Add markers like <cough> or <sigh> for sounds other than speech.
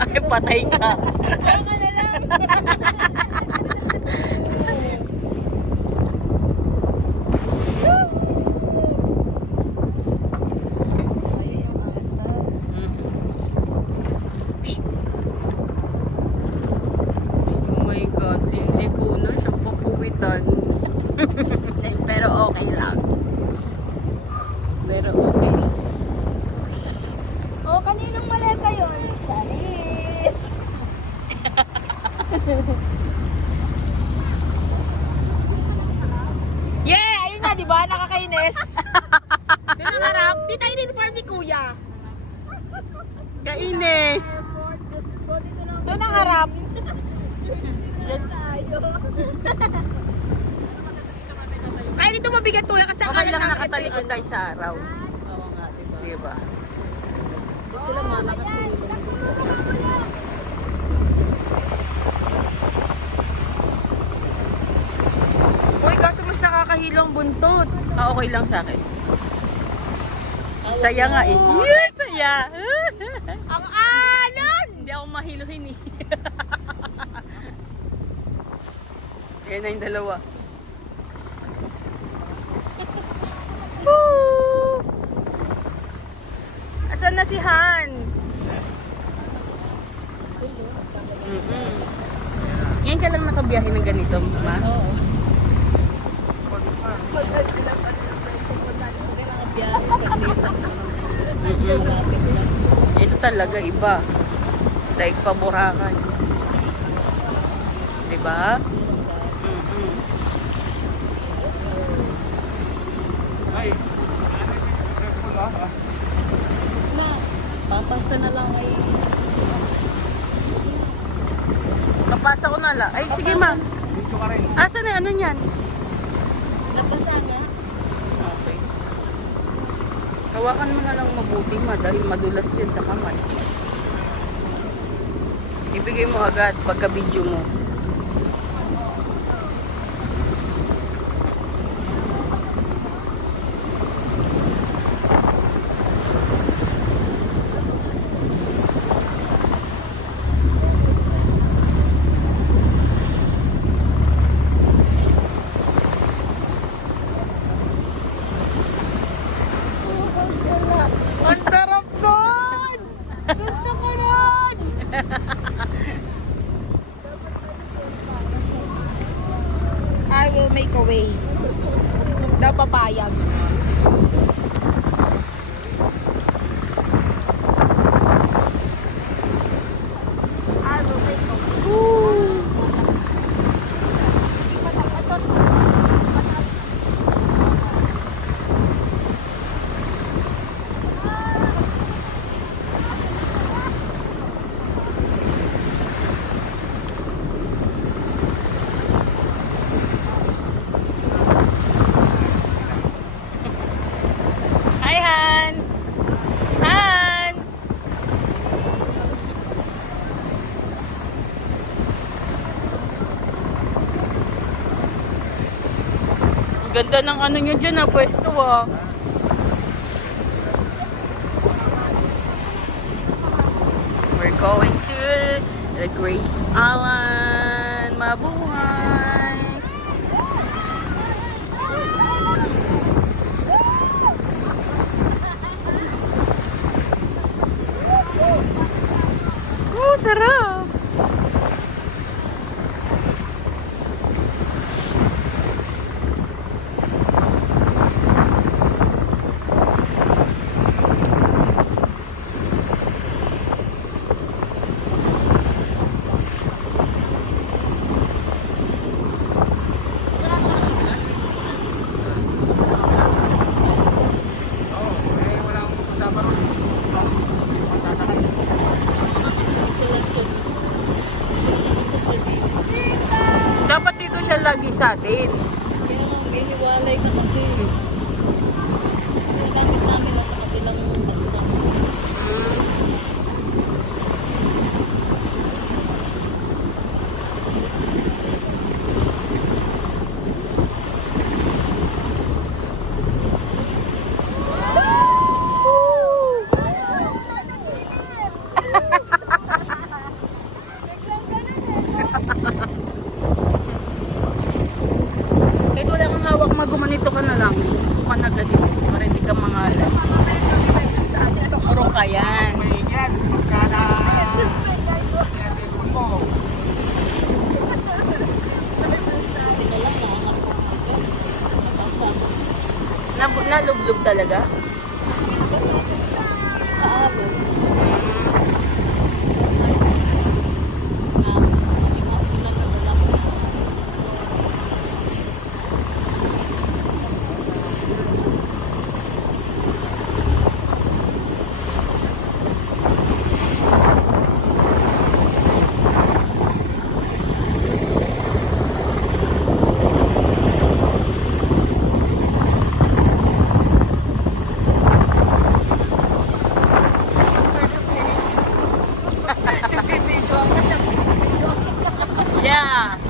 Ay, patay ka. Kaya ka na lang. <laughs> Oh my God, liliko na siya papuwitan. Pero okay lang. Pero okay lang. Oh, kaninong maleta yun? Charis! yeah! Ayun na, di ba? Nakakainis. <laughs> Doon ang harap. Di tayo uniform ni Kuya. Kainis! Doon ang harap. Kaya dito mabigat tulak kasi Okay lang nakatalikod tayo sa araw. Oo nga, diba? Diba? Sila mana kasi Uy, nakakahilong buntot. Ah, okay lang sa akin. Saya nga eh. Yes, saya! <laughs> Ang alon! Hindi ako mahiluhin eh. <laughs> Yan na yung dalawa. <laughs> Woo! Asan na si Han? Sulo. Mm-mm. Ngayon ka lang nakabiyahe ng ganito, ma? Oo. Talaga iba. Daig pa Boracay. Diba? Mm-mm. Na, papasa na lang ay Napasa ko na lang. Ay, sige ma. Asa na ano niyan? napasa nga. Okay. Hawakan mo na lang mabuti ma dahil madulas yan sa kamay. Ibigay mo agad pagka video mo. Ang sarap nun! Gusto ko nun! I will make a way. Daw papayag. I will make a way. Hi Han! Han! Ang ganda ng ano nyo dyan ah, pwesto ah. We're going to the Grace Island. Mabuhay! Oh, sarap! Sa atin. Kaya nga, may hiwalay ka kasi. ko na lang. Bukan na dali. Para hindi ka mga alam. Puro ka yan. Nab- nalublog talaga? Sa abog. した